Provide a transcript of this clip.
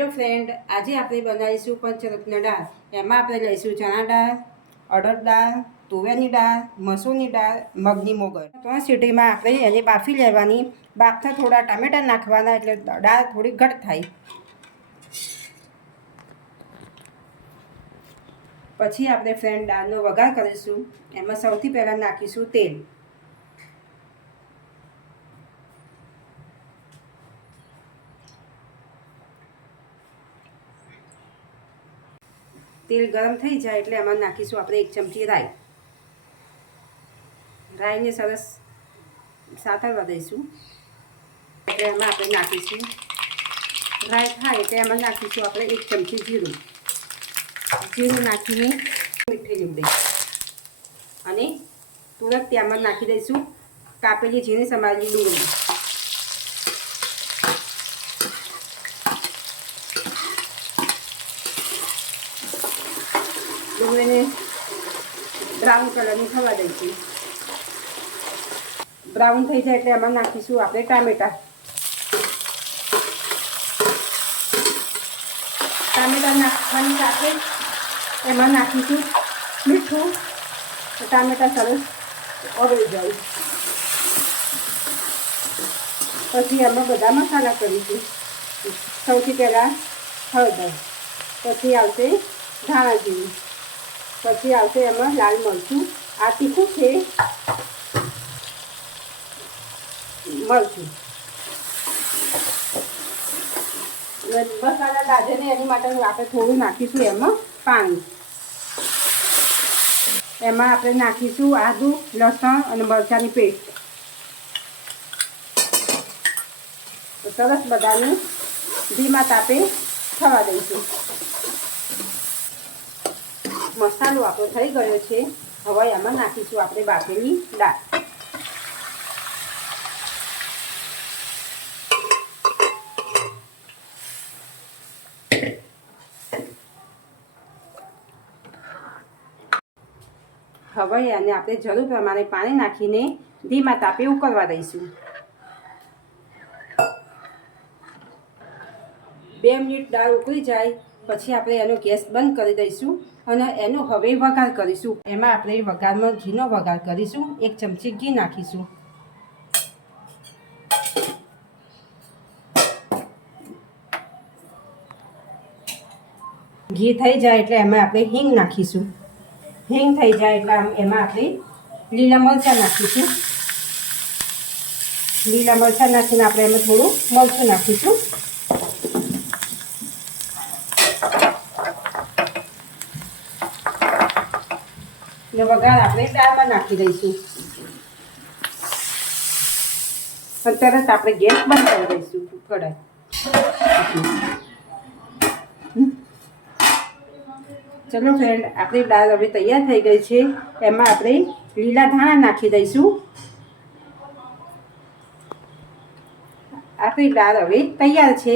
Hello friend, આજે આપણે બનાવીશું પંચરત્ન દાળ. એમાં આપણે લઈશું ચણા દાળ, અડદ દાળ, તુવેરની દાળ, મસૂરની દાળ, મગની મોગર. 3 સીટીમાં આપણે એને બાફી લેવાની. બાફતા થોડા ટામેટાં નાખવાના એટલે દાળ થોડી ઘટ થાય. પછી આપણે ફ્રેન્ડ દાળનો વઘાર કરીશું. એમાં સૌથી પહેલાં નાખીશું તેલ. તેલ ગરમ થઈ જાય એટલે એમાં નાખીશું આપણે 1 ચમચી રાઈ. રાઈને સરસ સાતળવા દઈશું. એટલે એમાં આપણે નાખીશું રાઈ થાય એટલે એમાં નાખીશું આપણે 1 ચમચી જીરું. જીરું નાખીને મીઠી લીમડી અને તુરંત ત્યાંમાં નાખી દઈશું કાપેલી ઝીણી સમારેલી ડુંગળી. ડુંગળીને બ્રાઉન કલરની થવા દઈશું. બ્રાઉન થઈ જાય એટલે એમાં નાખીશું આપણે ટામેટાં. ટામેટાં નાખવાની સાથે એમાં નાખીશું મીઠું. ટામેટાં સરસ ઓગળી જાય પછી એમાં બધા મસાલા કરીશું. સૌથી પહેલાં હળદર, પછી આવશે ધાણા જીરું, પછી આવશે એમાં લાલ મરચું. આ તીખું છે મરચું. મસાલા તાજે ને એની માટે આપણે થોડું નાખીશું એમાં પાણી. એમાં આપણે નાખીશું આદું, લસણ અને મરચાંની પેસ્ટ. સરસ બધાને ધીમા તાપે થવા દઈશું. મસાલો આપણો થઈ ગયો છે. હવે એમાં નાખીશું આપણે બાફેલી દાળ. હવે આને આપણે જરૂર પ્રમાણે પાણી નાખીને ધીમા તાપે ઉકળવા દઈશું. 2 મિનિટ દાળ ઉકળી જાય પછી આપણે એનો ગેસ બંધ કરી દઈશું અને એનો હવે વઘાર કરીશું. એમાં આપણે વઘારમાં ઘીનો વઘાર કરીશું. 1 ચમચી ઘી નાખીશું. ઘી થઈ જાય એટલે એમાં આપણે હિંગ નાખીશું. હિંગ થઈ જાય એટલે એમાં આપણે લીલા મરચાં નાખીશું. લીલા મરચાં નાખીને આપણે એમાં થોડું મરચું નાખીશું. ને વઘાર આપણે દાળમાં નાખી દઈશું અને તરત આપણે ગેસ બંધ કરી દઈશું. કઢાઈ ચલો ફ્રેન્ડ, આપણી દાળ હવે તૈયાર થઈ ગઈ છે. એમાં આપણે લીલા ધાણા નાખી દઈશું. આપણી દાળ હવે તૈયાર છે.